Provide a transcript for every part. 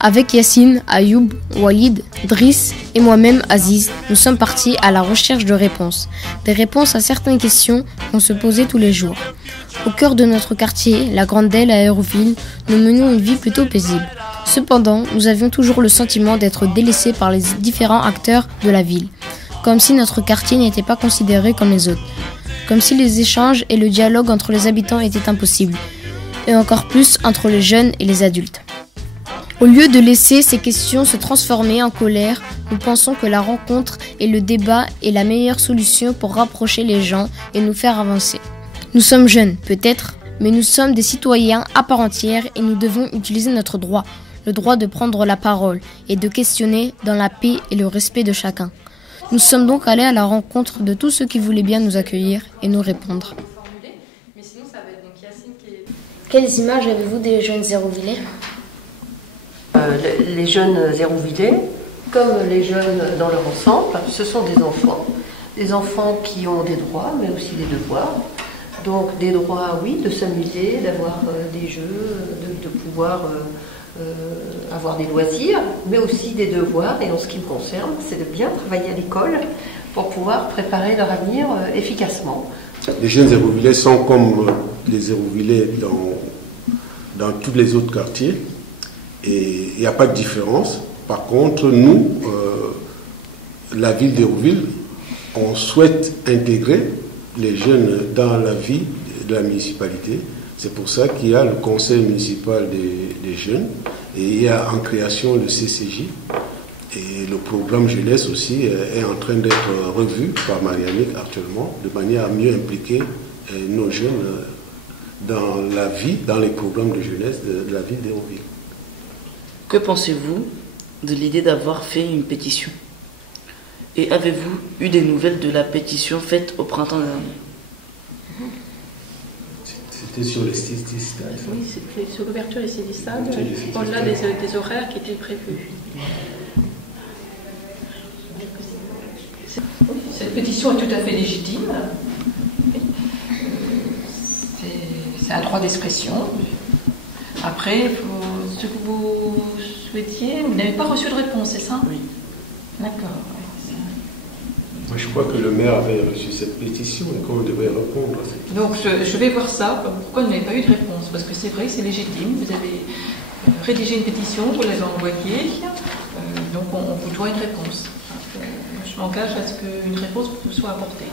Avec Yassine, Ayoub, Walid, Driss et moi-même, Aziz, nous sommes partis à la recherche de réponses. Des réponses à certaines questions qu'on se posait tous les jours. Au cœur de notre quartier, la Grande Delle à Hérouville, nous menions une vie plutôt paisible. Cependant, nous avions toujours le sentiment d'être délaissés par les différents acteurs de la ville. Comme si notre quartier n'était pas considéré comme les autres. Comme si les échanges et le dialogue entre les habitants étaient impossibles. Et encore plus entre les jeunes et les adultes. Au lieu de laisser ces questions se transformer en colère, nous pensons que la rencontre et le débat est la meilleure solution pour rapprocher les gens et nous faire avancer. Nous sommes jeunes, peut-être, mais nous sommes des citoyens à part entière et nous devons utiliser notre droit, le droit de prendre la parole et de questionner dans la paix et le respect de chacun. Nous sommes donc allés à la rencontre de tous ceux qui voulaient bien nous accueillir et nous répondre. Quelles images avez-vous des jeunes Hérouvillais ? Les jeunes Hérouvillais, comme les jeunes dans leur ensemble, ce sont des enfants qui ont des droits, mais aussi des devoirs. Donc des droits, oui, de s'amuser, d'avoir des jeux, de pouvoir avoir des loisirs, mais aussi des devoirs, et en ce qui me concerne, c'est de bien travailler à l'école pour pouvoir préparer leur avenir efficacement. Les jeunes Hérouvillais sont comme les Hérouvillais dans tous les autres quartiers. Et il n'y a pas de différence. Par contre, nous, la ville d'Hérouville, on souhaite intégrer les jeunes dans la vie de la municipalité. C'est pour ça qu'il y a le conseil municipal des jeunes et il y a en création le CCJ. Et le programme jeunesse aussi est en train d'être revu par Marianique actuellement, de manière à mieux impliquer nos jeunes dans la vie, dans les programmes de jeunesse de la ville d'Hérouville. Que pensez-vous de l'idée d'avoir fait une pétition? Et avez-vous eu des nouvelles de la pétition faite au printemps dernier? C'était sur les stades. Oui, c'était sur l'ouverture des stades, au-delà des horaires qui étaient prévus. Cette pétition est tout à fait légitime. C'est un droit d'expression. Après, ce que vous souhaitiez, vous n'avez pas reçu de réponse, c'est ça? Oui. D'accord. Moi, je crois que le maire avait reçu cette pétition et qu'on devait répondre à cette pétition. Donc, je vais voir ça. Pourquoi vous n'avez pas eu de réponse? Parce que c'est vrai, c'est légitime. Vous avez rédigé une pétition, vous l'avez envoyée. Donc, on vous doit une réponse. Je m'engage à ce qu'une réponse vous soit apportée.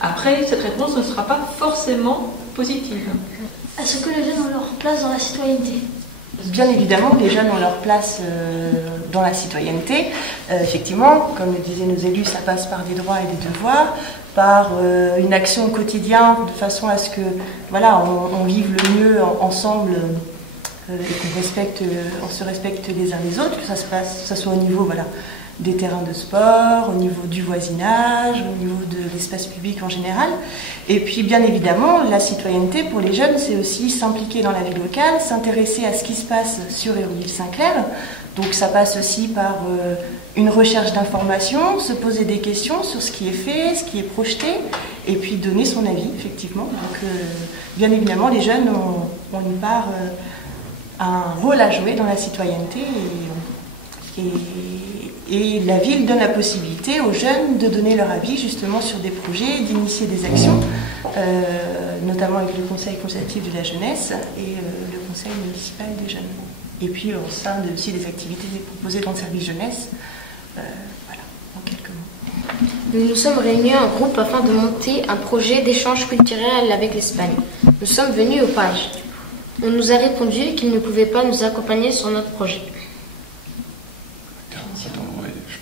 Après, cette réponse ne sera pas forcément positive. Est-ce que les jeunes ont leur place dans la citoyenneté? Bien évidemment, les jeunes ont leur place dans la citoyenneté. Effectivement, comme le disaient nos élus, ça passe par des droits et des devoirs, par une action au quotidien, de façon à ce que, voilà, on vive le mieux ensemble et qu'on se respecte les uns les autres, que ça soit au niveau, voilà, des terrains de sport, au niveau du voisinage, au niveau de l'espace public en général. Et puis bien évidemment, la citoyenneté pour les jeunes, c'est aussi s'impliquer dans la vie locale, s'intéresser à ce qui se passe sur Hérouville-Saint-Clair. Donc ça passe aussi par une recherche d'informations, se poser des questions sur ce qui est fait, ce qui est projeté, et puis donner son avis, effectivement. Donc bien évidemment, les jeunes ont une part, un rôle à jouer dans la citoyenneté, et la ville donne la possibilité aux jeunes de donner leur avis justement sur des projets, d'initier des actions, notamment avec le conseil consultatif de la jeunesse et le conseil municipal des jeunes. Et puis au sein aussi des activités proposées dans le service jeunesse. Voilà, en quelques mots. Nous nous sommes réunis en groupe afin de monter un projet d'échange culturel avec l'Espagne. Nous sommes venus au Page. On nous a répondu qu'ils ne pouvaient pas nous accompagner sur notre projet.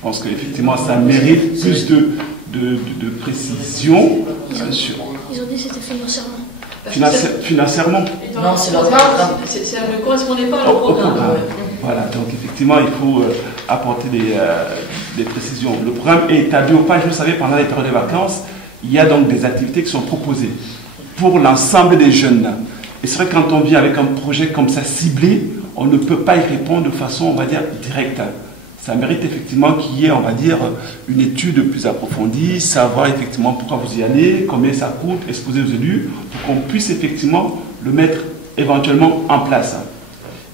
Je pense qu'effectivement, ça mérite plus de précision. Sur... Ils ont dit que c'était financièrement. Financièrement. Non, c'est leur programme. Ça ne correspondait pas au programme. Voilà, donc effectivement, il faut apporter des précisions. Le programme est établi au Page, vous savez, pendant les périodes de vacances, il y a donc des activités qui sont proposées pour l'ensemble des jeunes. Et c'est vrai que quand on vient avec un projet comme ça ciblé, on ne peut pas y répondre de façon, on va dire, directe. Ça mérite effectivement qu'il y ait, on va dire, une étude plus approfondie, savoir effectivement pourquoi vous y allez, combien ça coûte, exposer aux élus, pour qu'on puisse effectivement le mettre éventuellement en place.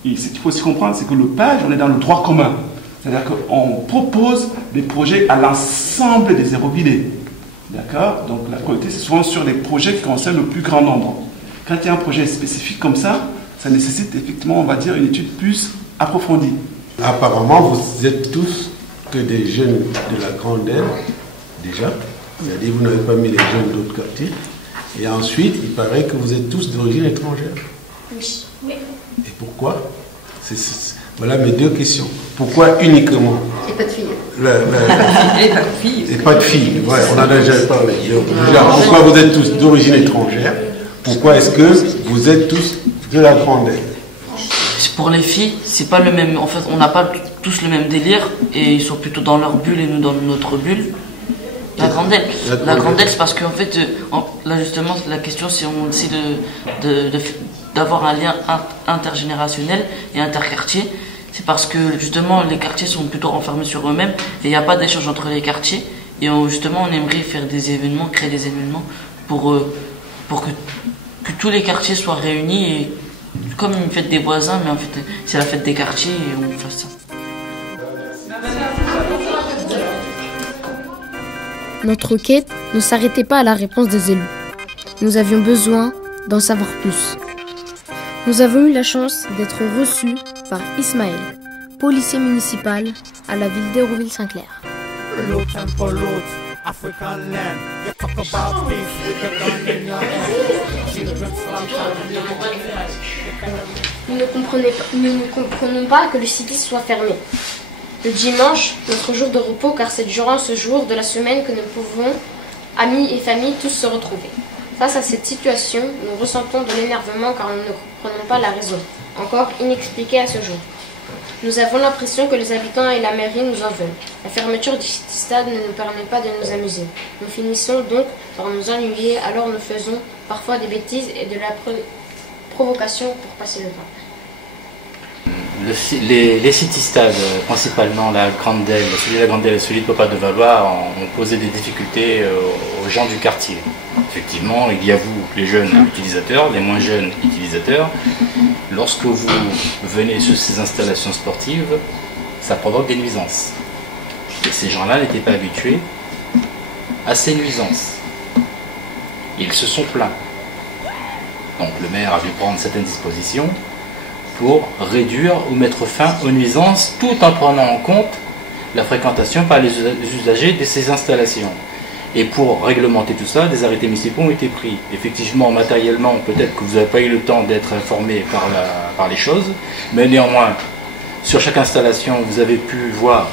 Et ce qu'il faut aussi comprendre, c'est que le PAGE, on est dans le droit commun. C'est-à-dire qu'on propose des projets à l'ensemble des aérovilés. D'accord? Donc la qualité, c'est souvent sur des projets qui concernent le plus grand nombre. Quand il y a un projet spécifique comme ça nécessite effectivement, on va dire, une étude plus approfondie. Apparemment, vous êtes tous que des jeunes de la Grande Aile, déjà. C'est-à-dire vous n'avez pas mis les jeunes d'autres quartiers. Et ensuite, il paraît que vous êtes tous d'origine étrangère. Oui. Et pourquoi? Voilà mes deux questions. Pourquoi uniquement? Et pas de filles. Et pas de filles. Et pas de filles. Ouais, on en a déjà parlé. Déjà, pourquoi vous êtes tous d'origine étrangère? Pourquoi est-ce que vous êtes tous de la Grande Aile? Pour les filles, c'est pas le même. En fait, on n'a pas tous le même délire et ils sont plutôt dans leur bulle et nous dans notre bulle. La Grande Aile. La Grande Aile, c'est parce qu'en fait, là justement, la question, c'est on essaie d'avoir un lien intergénérationnel et interquartier. C'est parce que justement, les quartiers sont plutôt renfermés sur eux-mêmes et il n'y a pas d'échange entre les quartiers. Et justement, on aimerait faire des événements, créer des événements pour que tous les quartiers soient réunis et comme une fête des voisins, mais en fait, c'est la fête des quartiers et on fait ça. Notre quête ne s'arrêtait pas à la réponse des élus. Nous avions besoin d'en savoir plus. Nous avons eu la chance d'être reçus par Ismaël, policier municipal à la ville d'Hérouville-Saint-Clair. Nous ne comprenons pas que le cyclisme soit fermé. Le dimanche, notre jour de repos, car c'est durant ce jour de la semaine que nous pouvons, amis et familles, tous se retrouver. Face à cette situation, nous ressentons de l'énervement car nous ne comprenons pas la raison, encore inexpliquée à ce jour. Nous avons l'impression que les habitants et la mairie nous en veulent. La fermeture du stade ne nous permet pas de nous amuser. Nous finissons donc par nous ennuyer, alors nous faisons parfois des bêtises et de la provocation pour passer le temps. Les city-stades, principalement la Grande Aile, celui de la Grande Aile et celui de Papa de Valois, ont posé des difficultés aux gens du quartier. Effectivement, il y a vous, les jeunes utilisateurs, les moins jeunes utilisateurs. Lorsque vous venez sur ces installations sportives, ça provoque des nuisances. Et ces gens-là n'étaient pas habitués à ces nuisances. Ils se sont plaints. Donc le maire a dû prendre certaines dispositions pour réduire ou mettre fin aux nuisances tout en prenant en compte la fréquentation par les usagers de ces installations. Et pour réglementer tout ça, des arrêtés municipaux ont été pris. Effectivement, matériellement, peut-être que vous n'avez pas eu le temps d'être informé par les choses, mais néanmoins, sur chaque installation, vous avez pu voir,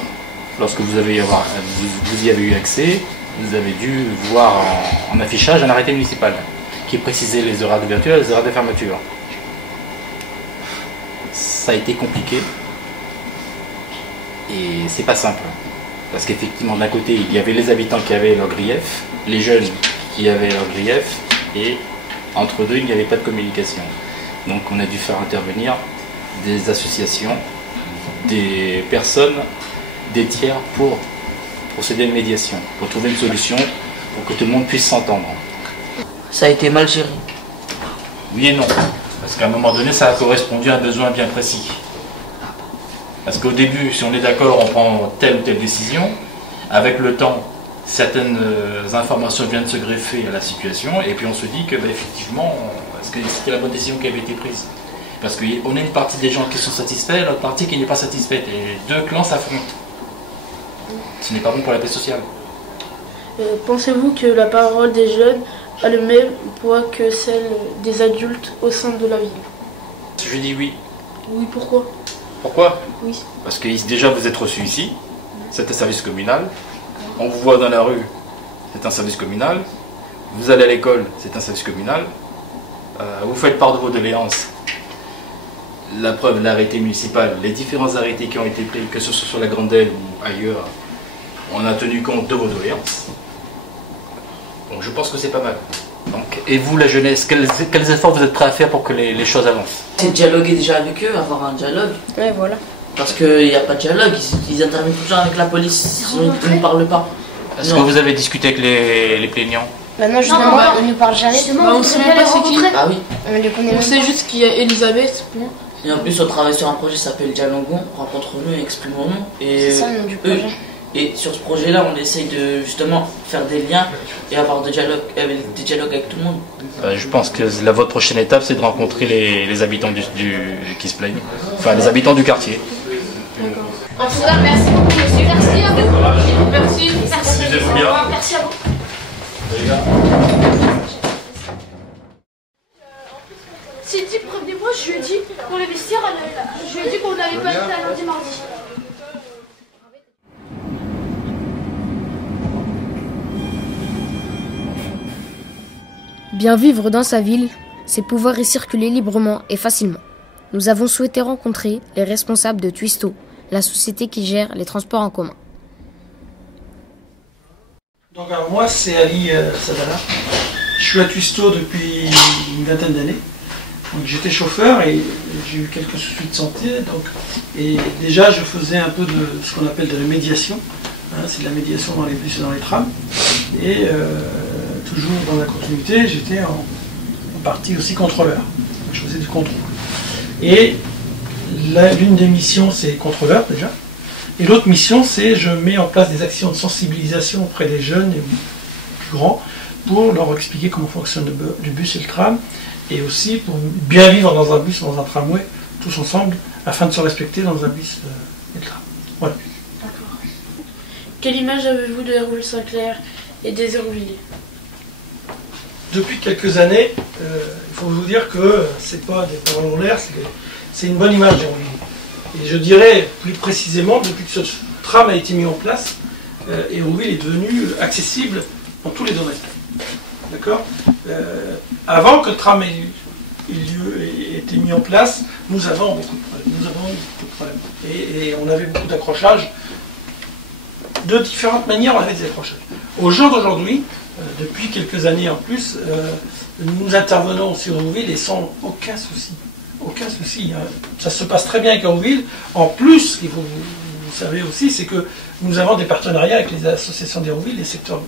lorsque vous y avez eu accès, vous avez dû voir en affichage un arrêté municipal qui précisait les horaires d'ouverture et les horaires de fermeture. Ça a été compliqué et c'est pas simple parce qu'effectivement d'un côté il y avait les habitants qui avaient leurs griefs, les jeunes qui avaient leurs griefs et entre deux il n'y avait pas de communication. Donc on a dû faire intervenir des associations, des personnes, des tiers pour procéder à une médiation, pour trouver une solution pour que tout le monde puisse s'entendre. Ça a été mal géré. Oui et non. Parce qu'à un moment donné, ça a correspondu à un besoin bien précis. Parce qu'au début, si on est d'accord, on prend telle ou telle décision. Avec le temps, certaines informations viennent se greffer à la situation. Et puis on se dit que, effectivement, est-ce que c'était la bonne décision qui avait été prise? Parce qu'on a une partie des gens qui sont satisfaits et l'autre partie qui n'est pas satisfaite. Et deux clans s'affrontent. Ce n'est pas bon pour la paix sociale. Pensez-vous que la parole des jeunes a le même poids que celle des adultes au sein de la ville? Je dis oui. Oui, pourquoi? Pourquoi? Oui. Parce que déjà vous êtes reçus ici, c'est un service communal. On vous voit dans la rue, c'est un service communal. Vous allez à l'école, c'est un service communal. Vous faites part de vos doléances. La preuve, l'arrêté municipal, les différents arrêtés qui ont été pris, que ce soit sur la Grande Aile ou ailleurs, on a tenu compte de vos doléances. Donc je pense que c'est pas mal. Donc, et vous, la jeunesse, quels efforts vous êtes prêts à faire pour que les choses avancent? C'est dialoguer déjà avec eux, avoir un dialogue. Ouais, voilà. Parce qu'il n'y a pas de dialogue, ils interviennent tout le temps avec la police, ils ne parlent pas. Est-ce que vous avez discuté avec les plaignants? Bah non, justement, ils ne nous parlent jamais. On sait même pas c'est qui. Ah oui. On les connaît On même sait pas. juste qu'il y a Elisabeth, bon, Et en plus, on travaille sur un projet qui s'appelle Dialogon, rencontrons-nous et exprimons-nous. C'est ça le nom du projet. Et sur ce projet-là, on essaye de justement faire des liens et avoir des dialogues avec tout le monde. Je pense que votre prochaine étape, c'est de rencontrer les habitants qui se plaignent, enfin les habitants du quartier. En tout cas, merci beaucoup, monsieur. Merci à vous. Merci. Excusez-vous bien. Merci à vous. C'est dit, prévenez-moi, je lui ai dit pour les vestiaires, je lui ai dit qu'on n'allait pas être là lundi, mardi. Bien vivre dans sa ville, c'est pouvoir y circuler librement et facilement. Nous avons souhaité rencontrer les responsables de Twisto, la société qui gère les transports en commun. Donc alors moi c'est Ali Sadala, je suis à Twisto depuis une vingtaine d'années. J'étais chauffeur et j'ai eu quelques soucis de santé, et déjà je faisais un peu de ce qu'on appelle de la médiation, c'est de la médiation dans les bus et dans les trams, et toujours dans la continuité j'étais en partie aussi contrôleur, je faisais du contrôle. Et l'une des missions c'est contrôleur déjà, et l'autre mission c'est je mets en place des actions de sensibilisation auprès des jeunes et plus grands pour leur expliquer comment fonctionne le bus et le tram, et aussi pour bien vivre dans un bus, dans un tramway, tous ensemble, afin de se respecter dans un bus et le tram. Voilà. D'accord. Quelle image avez-vous de Hérouville-Saint-Clair et des Hérouvillais? Depuis quelques années, il faut vous dire que c'est pas des paroles en l'air, c'est une bonne image d'Hérouville. Et je dirais plus précisément, depuis que ce tram a été mis en place, Hérouville est devenu accessible dans tous les domaines. D'accord. Avant que le tram ait été mis en place, nous avons beaucoup de problèmes. Et on avait beaucoup d'accrochages. De différentes manières, on avait des accrochages. Au jour d'aujourd'hui, depuis quelques années en plus, nous intervenons sur Hérouville et sans aucun souci. Aucun souci. Ça se passe très bien avec Hérouville. En plus, il faut vous savez aussi, c'est que nous avons des partenariats avec les associations d'Hérouville, les secteurs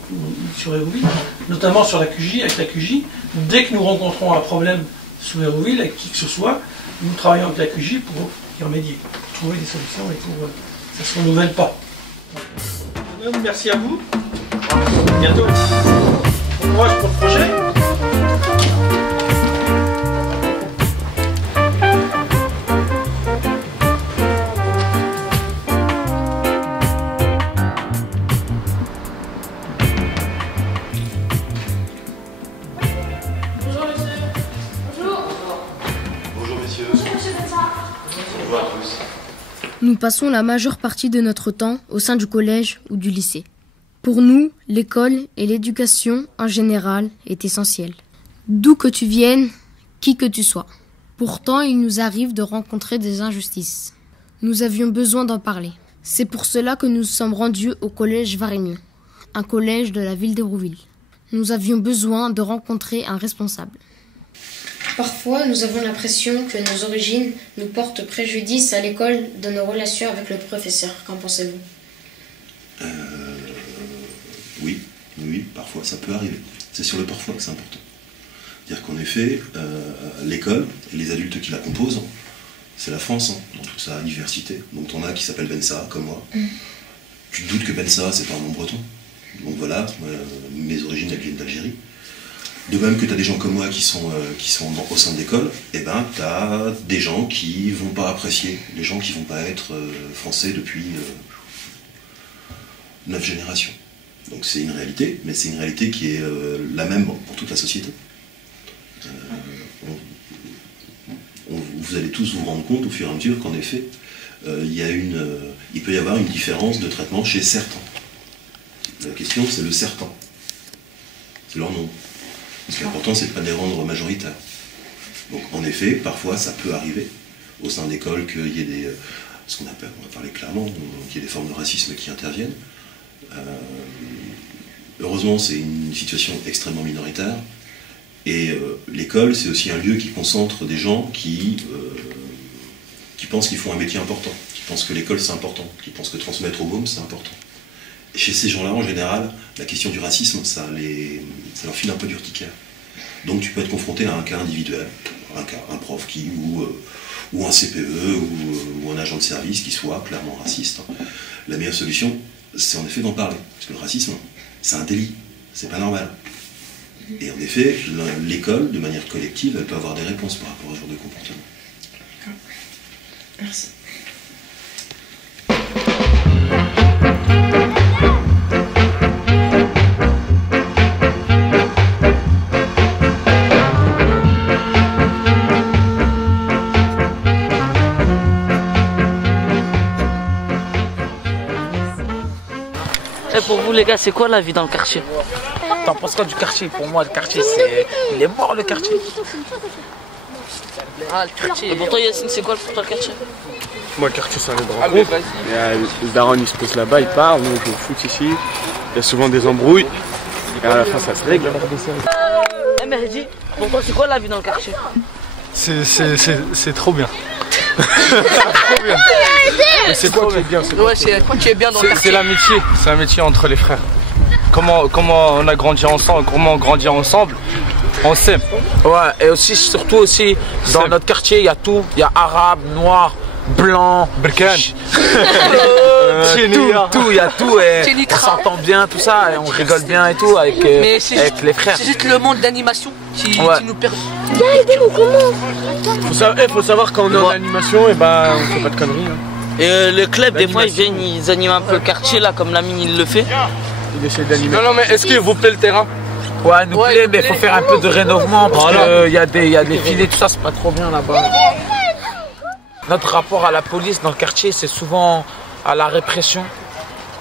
sur Hérouville, notamment sur la QJ, avec la QJ. Dès que nous rencontrons un problème sous Hérouville, avec qui que ce soit, nous travaillons avec la QJ pour y remédier, pour trouver des solutions et pour que ça ne se renouvelle pas. Merci à vous. À bientôt. Bon courage pour le projet. Nous passons la majeure partie de notre temps au sein du collège ou du lycée. Pour nous, l'école et l'éducation en général est essentielle. D'où que tu viennes, qui que tu sois. Pourtant, il nous arrive de rencontrer des injustices. Nous avions besoin d'en parler. C'est pour cela que nous sommes rendus au collège Varignon, un collège de la ville d'Hérouville. Nous avions besoin de rencontrer un responsable. Parfois, nous avons l'impression que nos origines nous portent préjudice à l'école dans nos relations avec le professeur. Qu'en pensez-vous? Oui, parfois, ça peut arriver. C'est sur le parfois que c'est important. C'est-à-dire qu'en effet, l'école et les adultes qui la composent, c'est la France, dans toute sa diversité. Donc on a qui s'appelle Bensa, comme moi. Tu te doutes que Bensa, c'est pas un nom breton. Donc voilà, mes origines, elles viennent d'Algérie. De même que tu as des gens comme moi qui sont au sein de l'école, et ben tu as des gens qui vont pas apprécier, des gens qui vont pas être français depuis 9 générations. Donc c'est une réalité, mais c'est une réalité qui est la même pour toute la société. Vous allez tous vous rendre compte au fur et à mesure qu'en effet, il peut y avoir une différence de traitement chez certains. La question c'est le certain, c'est leur nom. Parce que l'important, c'est de ne pas les rendre majoritaires. Donc, en effet, parfois, ça peut arriver au sein d'écoles qu'il y ait ce qu'on appelle, on va parler clairement, qu'il y ait des formes de racisme qui interviennent. Heureusement, c'est une situation extrêmement minoritaire. Et l'école, c'est aussi un lieu qui concentre des gens qui pensent qu'ils font un métier important, qui pensent que l'école, c'est important, qui pensent que transmettre aux mômes, c'est important. Et chez ces gens-là, en général, la question du racisme, ça leur file un peu d'urticaire. Donc tu peux être confronté à un cas individuel, un prof ou un CPE ou un agent de service qui soit clairement raciste. La meilleure solution, c'est en effet d'en parler. Parce que le racisme, c'est un délit, c'est pas normal. Et en effet, l'école, de manière collective, elle peut avoir des réponses par rapport à ce genre de comportement. Merci. Et pour vous les gars, c'est quoi la vie dans le quartier? T'en penses quoi du quartier? Pour moi, le quartier, il est mort, le quartier. Ah, le quartier. Et pour toi, Yacine, c'est quoi pour toi le quartier? Moi, le quartier, c'est un endroit gros. Les darons, ils se posent là-bas, ils parlent, nous, on joue au foot ici. Il y a souvent des embrouilles. Et à la fin, ça se règle. Mehdi, pour toi, c'est quoi la vie dans le quartier? C'est trop bien. Trop bien. Mais c'est quoi qui est bien? Ouais, c'est quoi qui est bien dans le quartier? C'est l'amitié. C'est l'amitié entre les frères. Comment on a grandi ensemble, comment grandir ensemble, on s'aime. Ouais, et aussi, surtout aussi, dans notre quartier, il y a tout. Il y a arabe, noir, blanc, Berkan. tout, il y a tout. Et on s'entend bien, tout ça, et on rigole bien et tout avec les frères. C'est juste le monde d'animation qui nous permet. Faut savoir quand on est en animation, et ben on fait pas de conneries. Hein. Et le club, des fois, ils viennent, ils animent un peu le quartier, là, comme Lamine, il le fait. Il essaie d'animer. Non, mais est-ce qu'il vous plaît le terrain? Ouais, nous plaît, mais il faut faire un peu de rénovement parce qu'il y a des filets, tout ça, c'est pas trop bien là-bas. Notre rapport à la police dans le quartier, c'est souvent à la répression,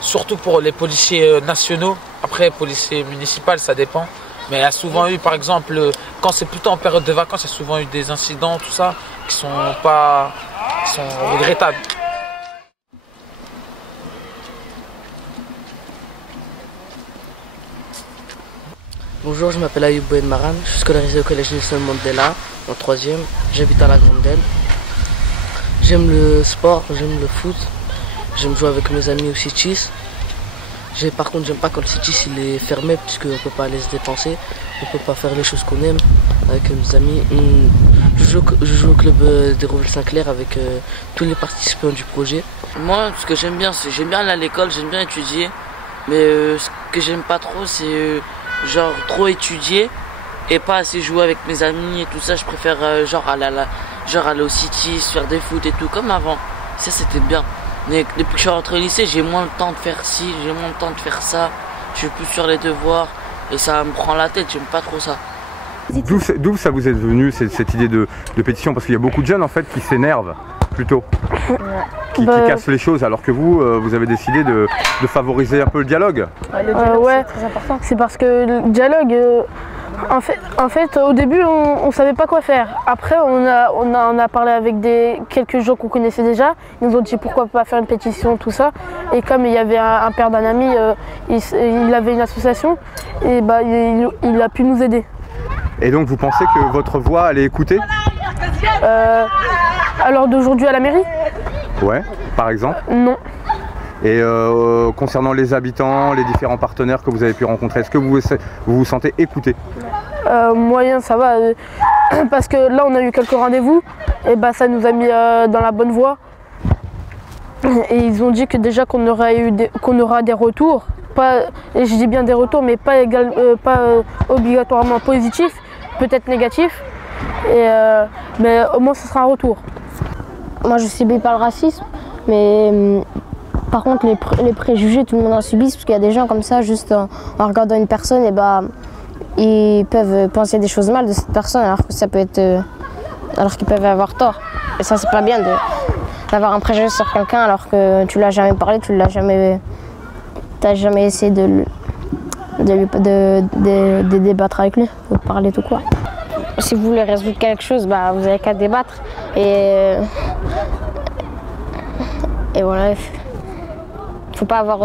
surtout pour les policiers nationaux. Après, policiers municipaux, ça dépend. Mais il y a souvent eu, par exemple, quand c'est plutôt en période de vacances, il y a souvent eu des incidents, tout ça, qui sont regrettables. Bonjour, je m'appelle Ayoub Bouenmaran, je suis scolarisé au collège Nelson Mandela, en 3e, j'habite à la Grandelle. J'aime le sport, j'aime le foot, j'aime jouer avec mes amis au Citis. Par contre, j'aime pas quand le Citis il est fermé puisqu'on peut pas aller se dépenser, on peut pas faire les choses qu'on aime avec mes amis. Je joue au club d'Hérouville-Saint-Clair avec tous les participants du projet. Moi, ce que j'aime bien, c'est j'aime bien aller à l'école, j'aime bien étudier, mais ce que j'aime pas trop, c'est genre trop étudier et pas assez jouer avec mes amis et tout ça. Je préfère aller au City, faire des foot et tout comme avant. Ça c'était bien. Mais depuis que je suis rentré au lycée, j'ai moins le temps de faire ci, j'ai moins le temps de faire ça. Je suis plus sur les devoirs et ça me prend la tête, j'aime pas trop ça. D'où ça vous est venu cette idée de pétition? Parce qu'il y a beaucoup de jeunes en fait qui s'énervent plutôt, qui cassent les choses, alors que vous avez décidé de favoriser un peu le dialogue. Le dialogue c'est très important. C'est parce que le dialogue, en fait, au début on savait pas quoi faire. Après on a parlé avec quelques gens qu'on connaissait déjà. Ils nous ont dit pourquoi pas faire une pétition, tout ça. Et comme il y avait un père d'un ami, il avait une association, et il a pu nous aider. Et donc vous pensez que votre voix allait écouter? Alors d'aujourd'hui à la mairie? Ouais, par exemple? Non. Et concernant les habitants, les différents partenaires que vous avez pu rencontrer, est-ce que vous vous sentez écouté? Moyen, ça va. Parce que là on a eu quelques rendez-vous, et ça nous a mis dans la bonne voie. Et ils ont dit que déjà qu'on aura des retours. Et je dis bien des retours, mais pas obligatoirement positifs, peut-être négatifs. Mais au moins ce sera un retour. Moi je subis pas le racisme, mais par contre les préjugés, tout le monde en subit, parce qu'il y a des gens comme ça, juste en regardant une personne, ils peuvent penser des choses mal de cette personne, alors qu'ils peuvent avoir tort. Et ça c'est pas bien d'avoir un préjugé sur quelqu'un alors que tu l'as jamais parlé, t'as jamais essayé de débattre avec lui, de parler tout quoi. Si vous voulez résoudre quelque chose, vous avez qu'à débattre. Et voilà. Faut pas avoir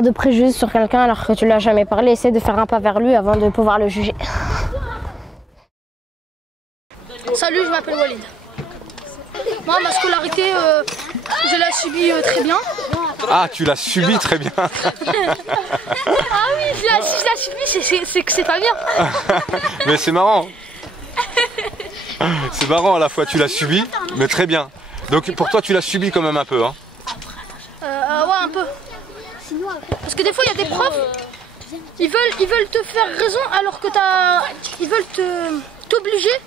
de préjugés sur quelqu'un alors que tu l'as jamais parlé. Essaie de faire un pas vers lui avant de pouvoir le juger. Salut, je m'appelle Walid. Moi, ma scolarité, je l'ai subie très bien. Ah, tu l'as subi très bien. Ah oui, si je l'ai subi, c'est que c'est pas bien. Mais c'est marrant. C'est marrant à la fois, tu l'as subi, mais très bien. Donc pour toi, tu l'as subi quand même un peu, hein? Ouais, un peu. Parce que des fois, il y a des profs, ils veulent te faire raison alors que ils veulent t'obliger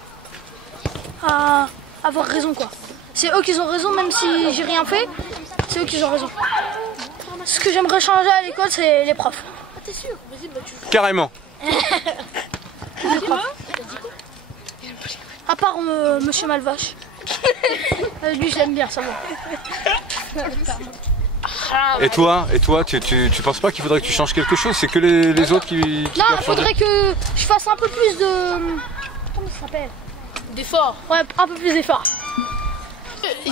à avoir raison, quoi. C'est eux qui ont raison, même si j'ai rien fait, c'est eux qui ont raison. Ce que j'aimerais changer à l'école, c'est les profs. T'es sûr? Carrément. Les profs. À part Monsieur Malvache. Lui, je l'aime bien, ça va. Et toi, tu penses pas qu'il faudrait que tu changes quelque chose? C'est que les autres qui non, il faudrait que je fasse un peu plus de... Comment ça s'appelle? D'efforts. Ouais, un peu plus d'efforts.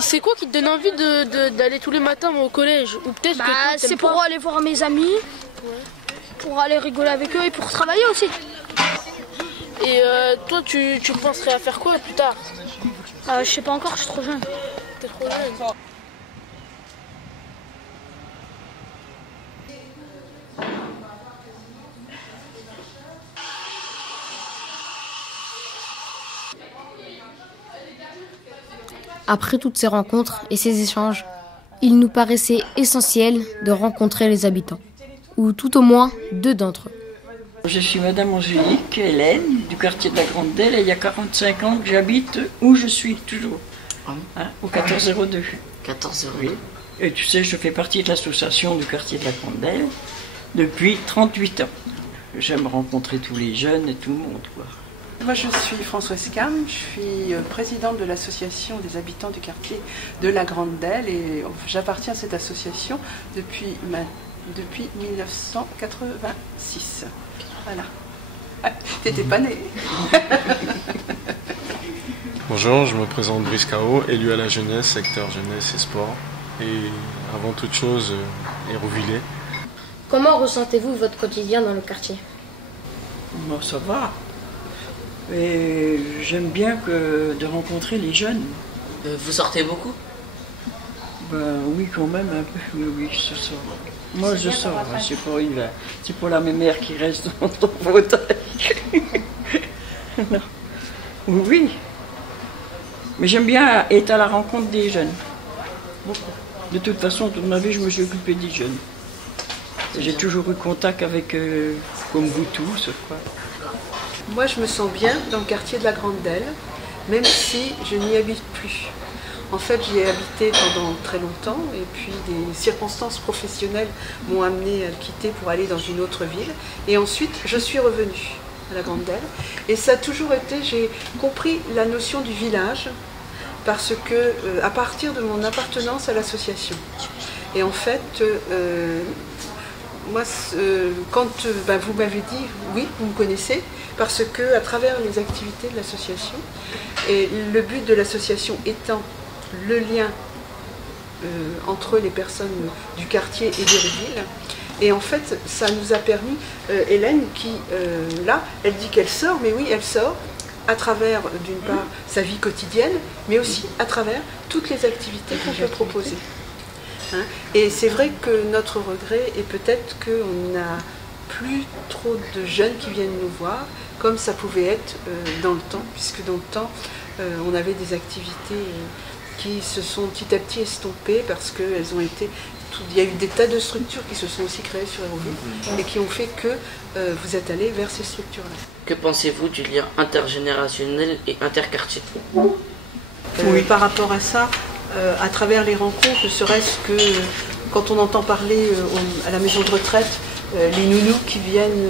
C'est quoi qui te donne envie d'aller tous les matins au collège? Ou peut-être c'est pour aller voir mes amis, pour aller rigoler avec eux et pour travailler aussi. Et toi, tu penserais à faire quoi plus tard? Je sais pas encore, je suis trop jeune. T'es trop jeune. Après toutes ces rencontres et ces échanges, il nous paraissait essentiel de rencontrer les habitants, ou tout au moins 2 d'entre eux. Je suis Madame Angélique Hélène du quartier de la Grande Delle et il y a 45 ans que j'habite où je suis toujours, au 1402. 1402. Oui. Et tu sais, je fais partie de l'association du quartier de la Grande Delle depuis 38 ans. J'aime rencontrer tous les jeunes et tout le monde, quoi. Moi je suis Françoise Cam, je suis présidente de l'association des habitants du quartier de la Grande Delle et j'appartiens à cette association depuis 1986. Voilà. T'étais pas né. Bonjour, je me présente Brice Cao, élu à la jeunesse, secteur jeunesse et sport. Et avant toute chose, Hérouvillers. Comment ressentez-vous votre quotidien dans le quartier? Bon, ça va. Et j'aime bien de rencontrer les jeunes. Vous sortez beaucoup? Ben oui, quand même un peu. Oui, je sors. Moi, je sors. C'est pas il c'est pour la mémère qui reste dans ton fauteuil. Oui. Mais j'aime bien être à la rencontre des jeunes. Beaucoup. De toute façon, toute ma vie, je me suis occupée des jeunes. J'ai toujours eu contact avec, comme vous tous, quoi. Moi je me sens bien dans le quartier de la Grande Delle, même si je n'y habite plus. En fait, j'y ai habité pendant très longtemps et puis des circonstances professionnelles m'ont amené à le quitter pour aller dans une autre ville. Et ensuite, je suis revenue à la Grande Delle. Et ça a toujours été, j'ai compris la notion du village parce que à partir de mon appartenance à l'association. Et en fait, moi, quand vous m'avez dit, oui, vous me connaissez, parce que à travers les activités de l'association, et le but de l'association étant le lien entre les personnes du quartier et d'Hérouville, et en fait, ça nous a permis, Hélène, qui, là, elle dit qu'elle sort, mais oui, elle sort à travers, d'une part, sa vie quotidienne, mais aussi à travers toutes les activités qu'on peut proposer. Hein, et c'est vrai que notre regret est peut-être qu'on n'a plus trop de jeunes qui viennent nous voir, comme ça pouvait être dans le temps, puisque dans le temps, on avait des activités qui se sont petit à petit estompées parce qu'elles ont été... Il y a eu des tas de structures qui se sont aussi créées sur Hérouville et qui ont fait que vous êtes allés vers ces structures-là. Que pensez-vous du lien intergénérationnel et interquartier? Oui, par rapport à ça, à travers les rencontres, ne serait-ce que quand on entend parler à la maison de retraite, les nounous qui viennent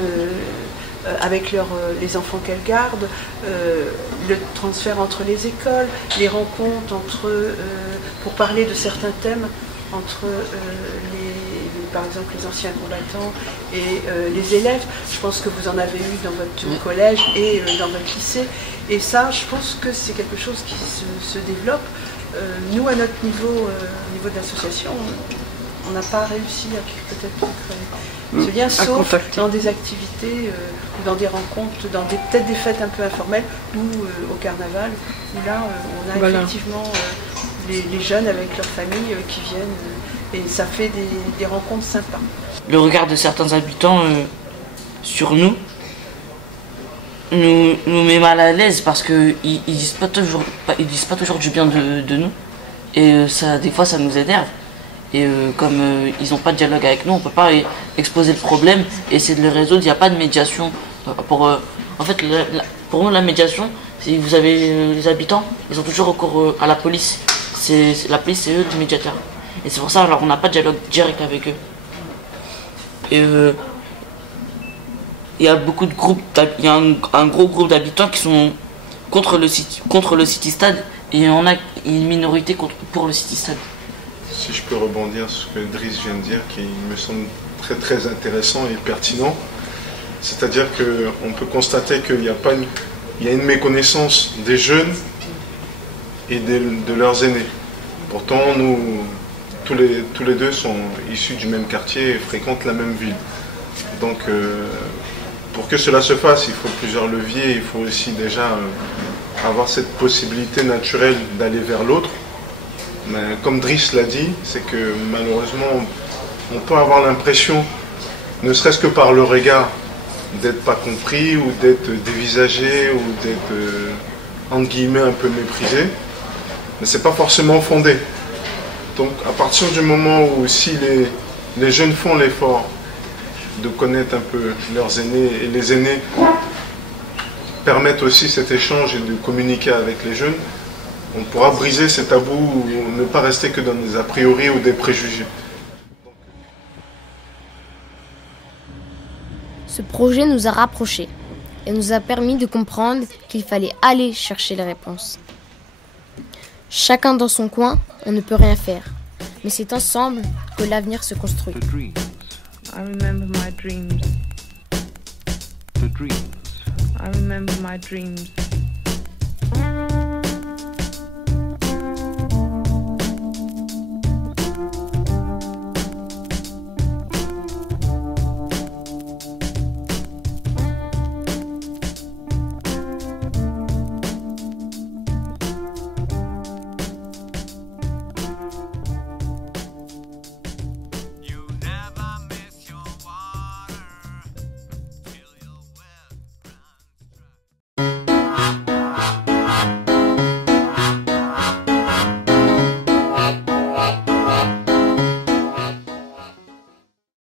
avec les enfants qu'elles gardent, le transfert entre les écoles, les rencontres pour parler de certains thèmes entre par exemple les anciens combattants et les élèves. Je pense que vous en avez eu dans votre collège et dans votre lycée. Et ça, je pense que c'est quelque chose qui se développe. Nous, à notre niveau, au niveau de l'association, on n'a pas réussi à peut-être créer ce lien, sauf dans des activités, dans des rencontres, dans peut-être des fêtes un peu informelles, ou au carnaval, où là, on a effectivement les jeunes avec leurs familles qui viennent, et ça fait des rencontres sympas. Le regard de certains habitants sur nous, nous met mal à l'aise parce qu'ils disent pas toujours du bien de nous. Et ça, des fois, ça nous énerve. Et comme ils n'ont pas de dialogue avec nous, on ne peut pas exposer le problème et essayer de le résoudre. Il n'y a pas de médiation. En fait, pour nous, la médiation, si vous avez les habitants, ils ont toujours recours à la police. La police, c'est eux les médiateurs. Et c'est pour ça, alors, on n'a pas de dialogue direct avec eux. Et il y a beaucoup de groupes, il y a un gros groupe d'habitants qui sont contre le City Stade et il y en a une minorité pour le City Stade. Si je peux rebondir sur ce que Driss vient de dire, qui me semble très très intéressant et pertinent, c'est-à-dire qu'on peut constater qu'il y a une méconnaissance des jeunes et de leurs aînés. Pourtant, nous, tous les deux sont issus du même quartier et fréquentent la même ville. Donc, pour que cela se fasse, il faut plusieurs leviers. Il faut aussi déjà avoir cette possibilité naturelle d'aller vers l'autre. Mais comme Driss l'a dit, c'est que malheureusement, on peut avoir l'impression, ne serait-ce que par le regard, d'être pas compris ou d'être dévisagé ou d'être, entre guillemets, un peu méprisé. Mais c'est pas forcément fondé. Donc, à partir du moment où si les jeunes font l'effort de connaître un peu leurs aînés et les aînés permettent aussi cet échange et de communiquer avec les jeunes, on pourra briser ces tabous ou ne pas rester que dans des a priori ou des préjugés. Ce projet nous a rapprochés et nous a permis de comprendre qu'il fallait aller chercher les réponses. Chacun dans son coin, on ne peut rien faire, mais c'est ensemble que l'avenir se construit. I remember my dreams. I remember my dreams.